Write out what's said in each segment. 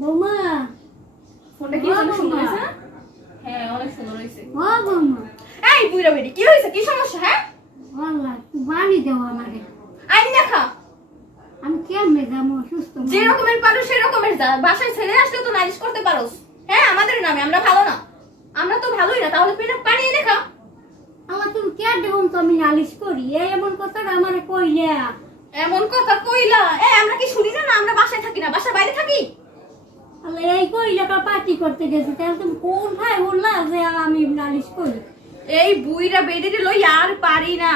বৌমা ফোনটা কি অনেক সুন্দর হয়েছে না? হ্যাঁ অনেক সুন্দর হয়েছে। ও বৌমা এই বুইরা বেটি কি হয়েছে, কি সমস্যা? হ্যাঁ আল্লাহ তুই বাড়ি দেও আমারে। আইন দেখা আমি কেমনে যাবো সুস্থ যে রকমের পারো সে রকমের যা, বাসায় ছেলে আসলে তো নালিশ করতে পারোস। হ্যাঁ আমাদের নামে আমরা ভালো না, আমরা তো ভালোই না, তাহলে পেটে পানি এনে খা। আমার তুমি কে দেবো তো আমি নালিশ করি এই এমন কথা আমারে কইলে। এমন কথা কইলা? আমরা কি শুনি না? না আমরা বাসায় থাকি না, বাসার বাইরে থাকি। আল্লাহ এই কইলে পার্টি করতে গেছি তাহলে তুমি কোন ভাই বললা যে আমি নালিশ করি? এই বুইরা বেডিতে লই আর পারি না,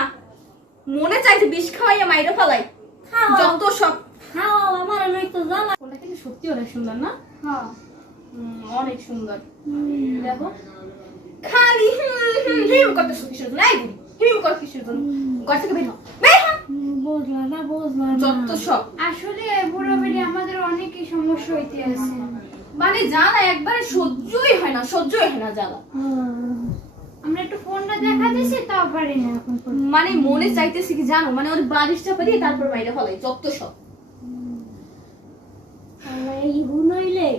মনে চাইছে বিষ খাওয়াইয়া মাইরা ফেলাই। খাও যত সব খাও আমার লই তো জ্বালা। ফোনটা কিন্তু সত্যি অনেক সুন্দর না? হ্যাঁ অনেক সুন্দর। দেখো খালি হিম করতেছ কিসের জন্য? এই বুড়ি হিম কর কিসের জন্য? ঘর থেকে বের হ, বের হ। বুঝলা না যত সব আসলে বুড়ো বেড়ি আমাদের অনেকই সমস্যা হইতে আছে। মানে জ্বালা একবারে সহ্যই হয় না, সহ্যই হয় না জ্বালা। আমরা একটু ফোনটা দেখা দিছি তাও পারি না এখন পর্যন্ত। মানে মনে চাইতেছি কি জানো, মানে ওর বালিশ চাপা দিয়ে তারপর বাইরে ফলাই যত সব। আল্লাহ এই হুনইলে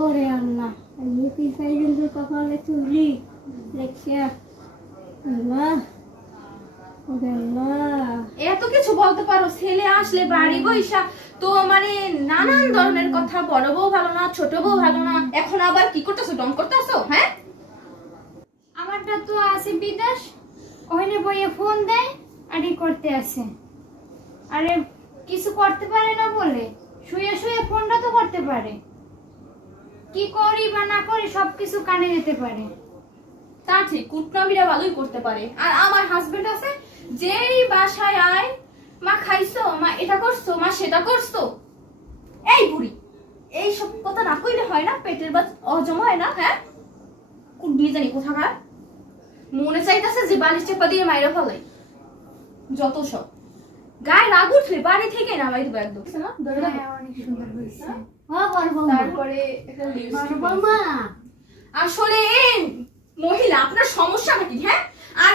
ওরে আল্লাহ এই কি সাইজের কপালে চুলি দেখছে আল্লাহ ওরে আল্লাহ। এত কিছু বলতে পারো, ছেলে আসলে বাড়ি বইসা তো মানে নানান ধরনের কথা, বড় বউ ভালো না, ছোট বউ ভালো না, এখন আবার কি করতেছো, ডন করতেছো? হ্যাঁ আমারটা তো আছে বিদেশ, ওখানে বইয়ে ফোন দেয় আর ই করতে আছে। আরে কিছু করতে পারে না বলে শুয়ে শুয়ে ফোনটা তো করতে পারে। কি করি বা না করি সবকিছু কানে যেতে পারে। তা ঠিক, কুটনামিরা ভালোই করতে পারে। আর আমার হাজবেন্ড আছে, যেই বাসায় আয়, মা খাইছো, মা এটা করছো, মা সেটা করছো। এই বুড়ি এই সব কথা না কইলে হয় না? পেটের বাত অজম হয় না? হ্যাঁ কুটনি জানি কোথাকার, মনে চাইতেছে যে বালিশ চেপা দিয়ে মাইরা ফেলাই যত সব। গায়ে রাগ উঠলে বাড়ি থেকে নামাই দেবো একদম, বুঝছো না? ধরে রাখো। হ্যাঁ, অনেক সুন্দর হয়েছে। ও বড় বৌমা তারপরে একটা লিপস্টিক। বড় বৌমা আসলে এই মহিলা আপনার সমস্যা নাকি? হ্যাঁ আর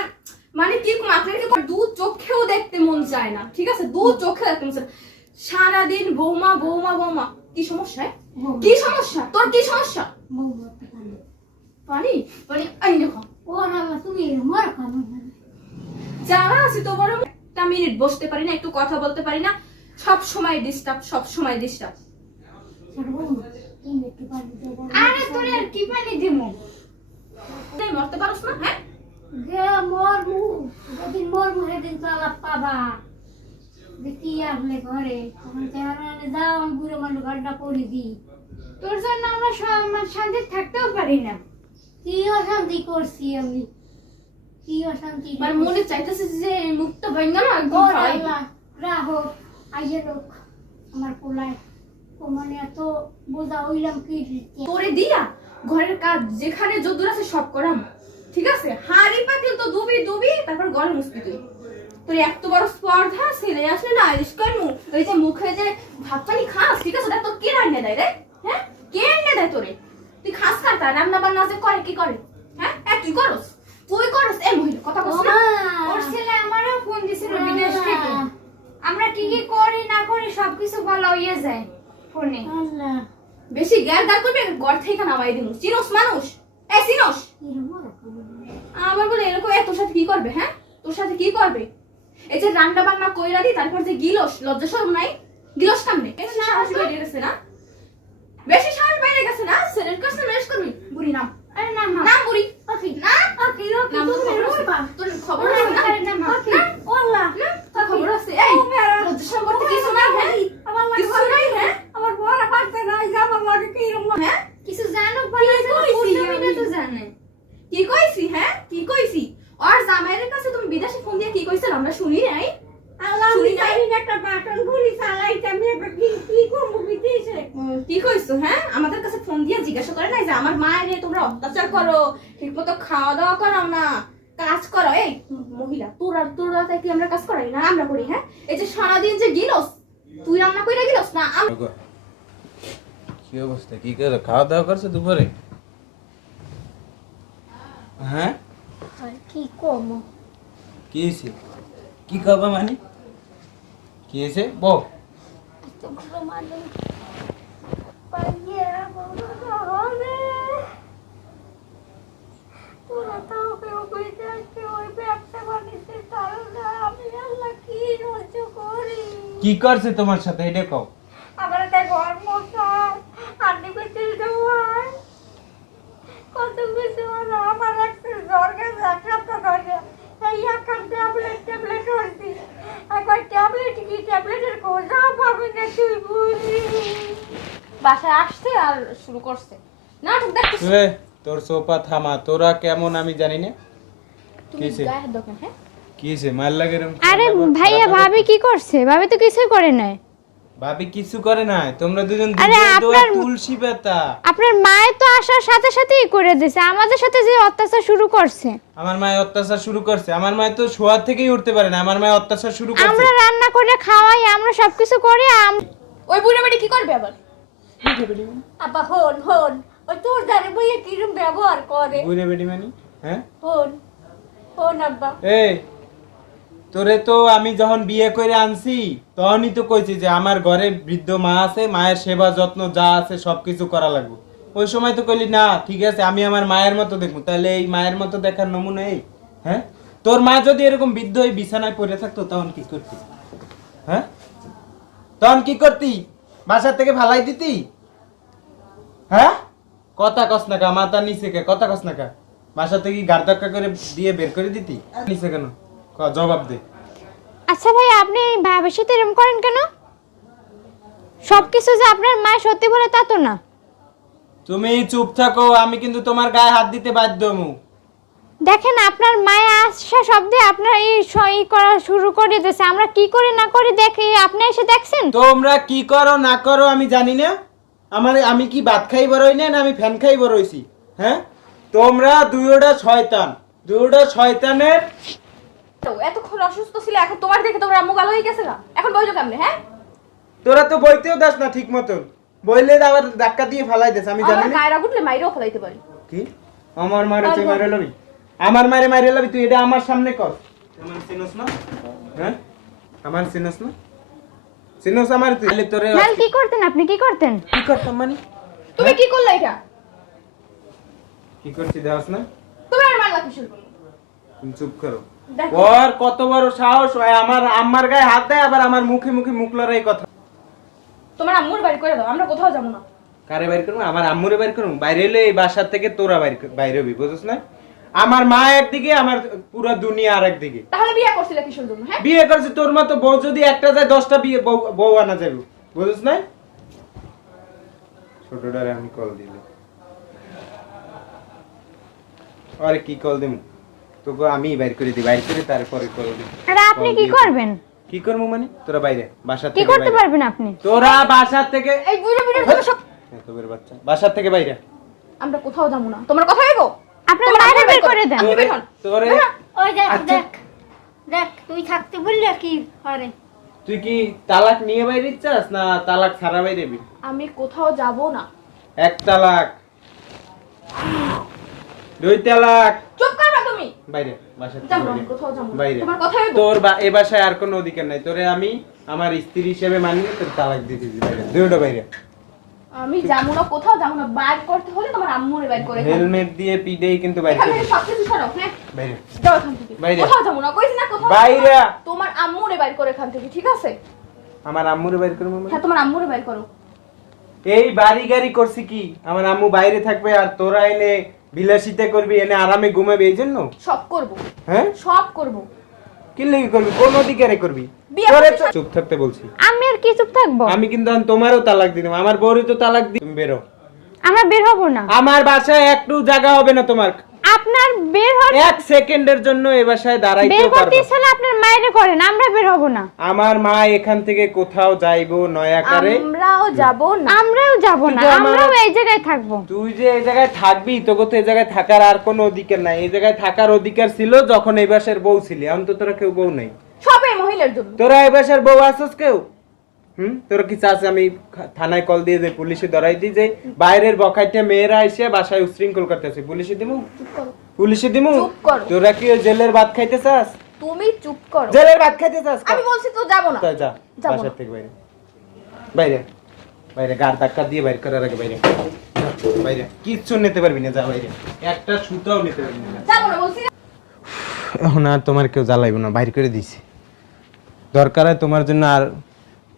মানে কি আপনার কি দু চোখেও দেখতে মন চায় না, ঠিক আছে? দু চোখে দেখতে মন চায় না। সারাদিন বৌমা বৌমা বৌমা। কি সমস্যা? কি সমস্যা তোর? কি সমস্যা? বৌমা পানি পানি আই দেখো। ও আল্লাহ তুমি মর খানো যারা আছে তো বড় একটা মিনিট বসতে পারি না, একটু কথা বলতে পারি না, সব সময় ডিস্টার্ব, সব সময় ডিস্টার্ব। বৌমা তুমি একটু পানি দাও বৌমা। আরে তোরে আর কি পানি দিমু? তুই মরতে পারোস না? হ্যাঁ গে মরমু যেদিন মরমু সেদিন তো আলাপ পাবা যে কি আসলে ঘরে তখন চেহারা যাও আমি বুড়ো মানুষ ঘরটা করে দিই। তোর জন্য আমরা শান্তি থাকতেও পারি না। কি অশান্তি করছি আমি, কি অশান্তি মানে মনে চাইতেছে যে মুখটা ভাঙা না ও একদম খাই। আল্লাহ রাহো আইয়ে লোক আমার পোলায় ও মানে এত বোঝা হইলাম কি করে দিয়া ঘরের কাজ যেখানে যদুর আছে সব করাম, ঠিক আছে? হাড়ি পাতিল তো দুবি দুবি, তারপর ঘরে মুসবি তুই। তোর এত বড় স্পর্ধা, ছেলে আসলে না আইরিশ করমু, ওই যে মুখে যে ভাত পানি খাস, ঠিক আছে? ওটা তোর কে রান্না দেয় রে? হ্যাঁ কে রান্না দেয় তোরে? তুই খাস কার? তার রান্না বান্না যে করে কি করে? হ্যাঁ তুই করস, তুই করস। এই মহিলা কথা বলছ না? ওর ছেলে আমারও ফোন দিছিল বিদেশ থেকে। আমরা কি কি করি না করি সবকিছু বলা হইয়া যায় ফোনে। আল্লাহ বেশি গ্যার গার করবি, ঘর থেকে নামাই দিমু। চিনোস মানুষ? এই চিনোস? আমার বলে এরকম তোর সাথে কি করবে? হ্যাঁ তোর সাথে কি করবে? এই যে রান্না বান্না কইরা দি, তারপর যে গিলস, লজ্জা শরম নাই? গিলস কামনে এটা সাহস বেড়ে গেছে না? বেশি সাহস বেড়ে গেছে না? ছেলের কাছে নালিশ করবি? বুড়ি নাম, আরে না মা, নাম বুড়ি। ওকে না ওকে ওকে নাম তো তুমি খবর আছে। রুলবা তোর খবর আছে না? আরে না মা, ওকে ওল্লা না তোর খবর আছে? এই লজ্জা শরম করতে কিছু নাই? হ্যাঁ আমার লাগে কিছু নাই? হ্যাঁ আমার বড় পারতে নাই যে আমার লাগে কি রকম হ্যাঁ কিছু জানো পারে কি কইছি না আমি? তো জানে। কি কইছি? হ্যাঁ কি কইছি? আর জামাইয়ের কাছে তুমি বিদেশে ফোন দিয়ে কি কইছিল আমরা শুনি নাই? আল্লাহ শুনি আমি নাই? জানি না একটা বাটন ঘুরি চালাইতে আমি এবার কি কি করব বিদেশে কি কইছো? হ্যাঁ আমাদের কাছে ফোন দিয়ে জিজ্ঞাসা করে নাই যে আমার মায়ের তোমরা অত্যাচার করো, ঠিকমতো খাওয়া দাওয়া করাও না, কাজ করো? এই মহিলা তোরা তাই কি আমরা কাজ করাই না? আমরা করি। হ্যাঁ এই যে সারাদিন যে গিলস, তুই রান্না কইরা গিলস না? কি অবস্থা? কি করে খাওয়া দাওয়া করছো দুপুরে? হ্যাঁ আর কি কম কি হয়েছে? কি খাবা মানে? কি হয়েছে বল। তো ভালো মানুষ কি করছে তোমার সাথে এটা কও। আমার একটা ঘর মশা আন্টি করতে দেওয়ার কত কিছু হলো আমার একটা জ্বর গেছে এক সপ্তাহ ধরে এই এখন ট্যাবলেট করছি এখন ট্যাবলেট কি ট্যাবলেটের কোজা পাবি না তুই বুঝি বাসায় আসছে আর শুরু করছে নাটক দেখতেছ। এ, তোর সোপা থামা, তোরা কেমন আমি জানি না। তুমি কিসে? গায়ে হাত দাও হ্যাঁ? কি হয়েছে মার লাগে এরকম? আরে ভাইয়া ভাবি কি করছে? ভাবি তো কিছুই করে নাই। ভাবি কিছু করে না, তোমরা দুজন আরে দুজন দোয়া আপনার- তুলসী পাতা। আপনার মায়ের তো আসার সাথে সাথেই করে দিছে, আমাদের সাথে যে অত্যাচার শুরু করছে। আমার মায়ের অত্যাচার শুরু করছে, আমার মায়ের তো শোয়া থেকেই উঠতে পারে না, আমার মায়ের অত্যাচার শুরু করছে। আমরা রান্না করে খাওয়াই, আমরা সবকিছু করি। ওই বুড়ো বেটি কি করবে আবার? আব্বা হন ওই তোর দ্বারে বইয়ে কিরম ব্যবহার করে বুড়ে বেটি মানি, হ্যাঁ? হন আব্বা এই তোরে তো আমি যখন বিয়ে করে আনছি তখনই তো কইছি যে আমার ঘরে বৃদ্ধ মা আছে, মায়ের সেবা যত্ন যা আছে সবকিছু করা লাগবে। ওই সময় তো কইলি না ঠিক আছে আমি আমার মায়ের মতো দেখবো, তাহলে এই মায়ের মতো দেখার নমুনা এই? হ্যাঁ, তোর মা যদি এরকম বৃদ্ধ হয়ে বিছানায় পড়ে থাকতো তখন কি করতি? হ্যাঁ, তখন কি করতি? বাসা থেকে ফালাই দিতি? হ্যাঁ, কথা কস না কা, মাথা নিচে কে, কথা কস না কা, বাসা থেকে গাড় ধাক্কা করে দিয়ে বের করে দিতি? নিচে কেন, জবাব দে। আচ্ছা ভাই, আপনি ভাবির সাথে এরকম করেন কেন? সবকিছু যে আপনার মা সত্যি বলে তা তো না। তুমি চুপ থাকো, আমি কিন্তু তোমার গায়ে হাত দিতে বাধ্য হমু। দেখেন আপনার মায়ের আসা শব্দে আপনার এই করা শুরু করে দিয়েছে। আমরা কি করি না করি দেখি, আপনি এসে দেখছেন? তোমরা কি করো না করো আমি জানি না। আমি কি ভাত খাই বড় হই না, না আমি ফ্যান খাই বড় হইছি? হ্যাঁ, তোমরা দুইটা শয়তান, দুইটা শয়তানের। তো এতক্ষণ অসুস্থ ছিল, এখন তোমার দেখে তোমার আম্মু গাল হয়ে গেছে না? এখন বইলো কেমনে? হ্যাঁ, তোরা তো বইতেও দাস না ঠিক মতন, বইলে আবার ধাক্কা দিয়ে ফালাই দেস, আমি জানি আমার না। গায়ে রাগ উঠলে মাইরেও ফেলাইতে পারি। কি আমার মারে তুই মারে লবি? আমার মারে মারে লবি তুই? এটা আমার সামনে কর। আমার চিনোস না? হ্যাঁ, আমার চিনোস না? চিনোস আমার? তুই তাহলে তোরে ম্যাম কি করতেন আপনি? কি করতেন? কি করতাম মানে? তুমি কি করলে এটা? কি করছি দেওয়াস না? তুমি আর মারলা কিসের জন্য? তুমি চুপ করো। দেখো। ওর কত বড় সাহস হয় আমার আম্মার গায়ে হাত দেয়, আবার আমার মুখে মুখে মুখ লড়াই কথা। তোমার আম্মুর বাড়ি করে দাও, আমরা কোথাও যাবো না। কারে বাইর করবো? আমার আম্মুরে বাইর করবো? বাইরে এলে এই বাসার থেকে তোরা বাইরে হবি, বুঝছ না? আমার মা একদিকে, আমার পুরো দুনিয়া আর একদিকে। তাহলে বিয়ে করছিলে কিসের জন্য? হ্যাঁ, বিয়ে করছে তোর মতো বউ যদি একটা যায় 10টা বিয়ে বউ আনা যাবে, বুঝছ না? ছোটটারে আমি কল দিল, আরে কি কল দিম তোকে? আমি বাইর করে দিই, বাইর করে তারপরে কল দিই। আরে আপনি কি করবেন? কি করবো মানে? তোরা বাইরে, বাসা কি থেকে করতে বাইরে। পারবেন আপনি? তোরা বাসার থেকে, এই বুড়ো বুড়ো সব তোদের বাচ্চা বাসার থেকে বাইরে। আমরা কোথাও যাবো না। তোমার কথা হইবো? আপনার তোমার বাইরে আম্মুর বের বাড়ি করে দেন। আপনি বের হন। তোরে ওই দেখ আচ্ছা। দেখ তুই থাকতে বললে কি করে তুই কি তালাক নিয়ে বাইরে চাস না তালাক ছাড়া বাইরে? আমি কোথাও যাব না। এক তালাক, দুই তালাক, চুপ করবা তুমি। বাইরে, বাসা থেকে যাবো না, বাইরে। কোথাও যাবো না। বাইরে। তোমার কথা হইবো? তোর এ বাসায় আর কোনো অধিকার নাই। তোরে আমি আমার স্ত্রী হিসেবে মানি, তোর তালাক দিয়ে দিবি। বাইরে, দুইটা বাইরে। আমি যাবো না, কোথাও যাবো না। বাইর করতে হলে তোমার আম্মুরে বাইর করে খাও। হেলমেট দিয়ে পিডেই কিন্তু বাইরে এখান করে থেকে দিবি। সবকিছু সরাও। হ্যাঁ, বাইরে, যাও এখান থেকে। বাইরে। কোথাও যাবো না, কইছি না কোথাও। বাইরে। তোমার আম্মুরে বাইর করে এখান থেকে, ঠিক আছে? আমার আম্মুরে বাইরে করবো মানে? হ্যাঁ, তোমার আম্মুরে বাইর করো। এই বাড়ি গাড়ি করছি কি আমার আম্মু বাইরে থাকবে আর তোরা এনে বিলাসিতা করবি, এনে আরামে ঘুমাবি এই জন্য? সব করব, হ্যাঁ, সব করব। কি লেগে করবি? কোন অধিকারে করবি? বিয়ে তোরে করতে তো- চুপ থাকতে বলছি। আমি আর কি চুপ থাকবো? আমি কিন্তু এখন তোমারও তালাক দিলাম, আমার বউরও তো তালাক দি। তুমি বেরো, আমরা বের হব না। আমার বাসায় একটু জায়গা হবে না তোমার। আপনার বের হতে এক সেকেন্ডের জন্য এই বাসায় বের দাঁড়াইতেও করতে পারবে। ইচ্ছা হলে আপনার মায়েরে করেন, আমরা বের হব না। আমার মা এখান থেকে কোথাও যাইবো নয়াকারে। আমরাও যাব না। আমরাও যাব না, কিন্তু আমার- আমরাও এই জায়গায় থাকবো। তুই যে এই জায়গায় থাকবি, তোকে তো এই জায়গায় থাকার আর কোনো অধিকার নাই। এই জায়গায় থাকার অধিকার ছিল যখন এই বাসার বউ ছিলি, এখন তো তোরা কেউ বউ নাই। সব এই মহিলার জন্য। তোরা এই বাসার বউ আসছ কেউ? তোরা কি চাস আমি থানায় কল দিয়ে যে পুলিশে ধরাই দিই যে বাইরের বখাইটা মেয়েরা এসে বাসায় উশৃঙ্খল করতেছে? পুলিশে দিমু? চুপ করো, পুলিশে দিমু? চুপ করো। তোরা কি ওই জেলের ভাত খাইতে চাস? তুমি চুপ করো। জেলের ভাত খাইতে চাস? আমি বলছি তো যাব না। তা যা যাবো বাসার না। থেকে বাইরে, বাইরে, বাইরে, গাড় ধাক্কা দিয়ে বাইরে করার আগে বাইরে, বাইরে, কিচ্ছু নিতে পারবি না, যা বাইরে, একটা সুতাও নিতে পারবি না। যাব না বলছি না। এখন আর তোমার কেউ জ্বালাইব না, বাইর করে দিছি। দরকার হয় তোমার জন্য আর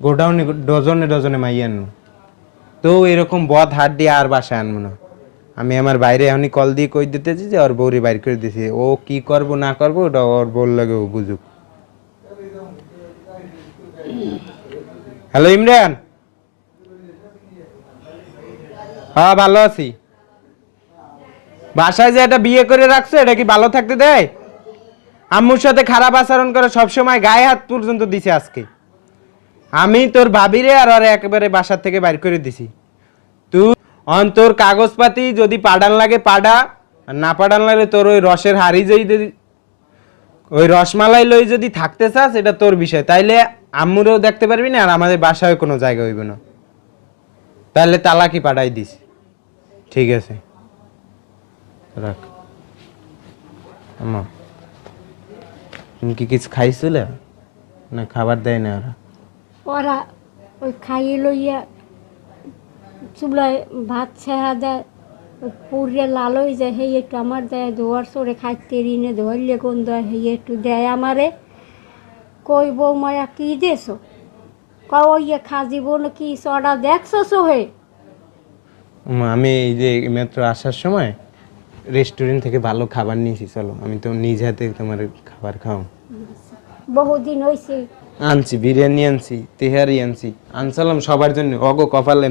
গোডাউনে ডজনে ডজনে মাই আনবো। তো এরকম বদ হাত দিয়ে আর বাসায় আনবো না। আমি আমার বাইরে এখনই কল দিয়ে কই দিতেছি যে ওর বউরে বাইর করে দিছি, ও কি করব না করবো ওটা ওর বউর লাগে ও বুঝুক। হ্যালো ইমরান, হ্যাঁ ভালো আছি। বাসায় যে একটা বিয়ে করে রাখছো এটা কি ভালো থাকতে দেয়? আম্মুর সাথে খারাপ আচরণ করে সবসময় গায়ে হাত পর্যন্ত দিছে। আজকে আমি তোর ভাবিরে আর ওরে একেবারে বাসার থেকে বাইর করে দিছি। তুই তোর কাগজপাতি যদি পাঠান লাগে পাঠা, আর না পাঠান লাগে তোর ওই রসের হাড়ি যদি ওই রসমালাই লই যদি থাকতে চাস এটা তোর বিষয়। তাইলে আম্মুরেও দেখতে পারবি না আর আমাদের বাসায় কোনো জায়গা হইব না। তাহলে তালাকি পাঠাই দিস। ঠিক আছে রাখ। আম্মা তুমি কি কিছু খাইছিল না? খাবার দেয় না ওরা? ওরা ওই খাইয়ে লইয়া চুলায় ভাত ছেড়া দেয়, ওই পুড়িয়ে লাল হয়ে যায়, সেই একটু আমার দেয়। ধোয়ার সরে খাইতে রিনে ধরলে কোন দেয়, সেই একটু দেয় আমারে। কই বউ মায়া কি দেছো? কইয়ে খাজিব না কি চড়া দেখছো সোহে? আমি এই যে মাত্র আসার সময় রেস্টুরেন্ট থেকে ভালো খাবার নিয়েছি, চলো আমি তো নিজ হাতে তোমার খাবার খাও। বহুদিন হয়েছে। আনছি বিরিয়ানি, আনছি তেহারি, আনছি আনসালাম সবার জন্য। অগো কপালে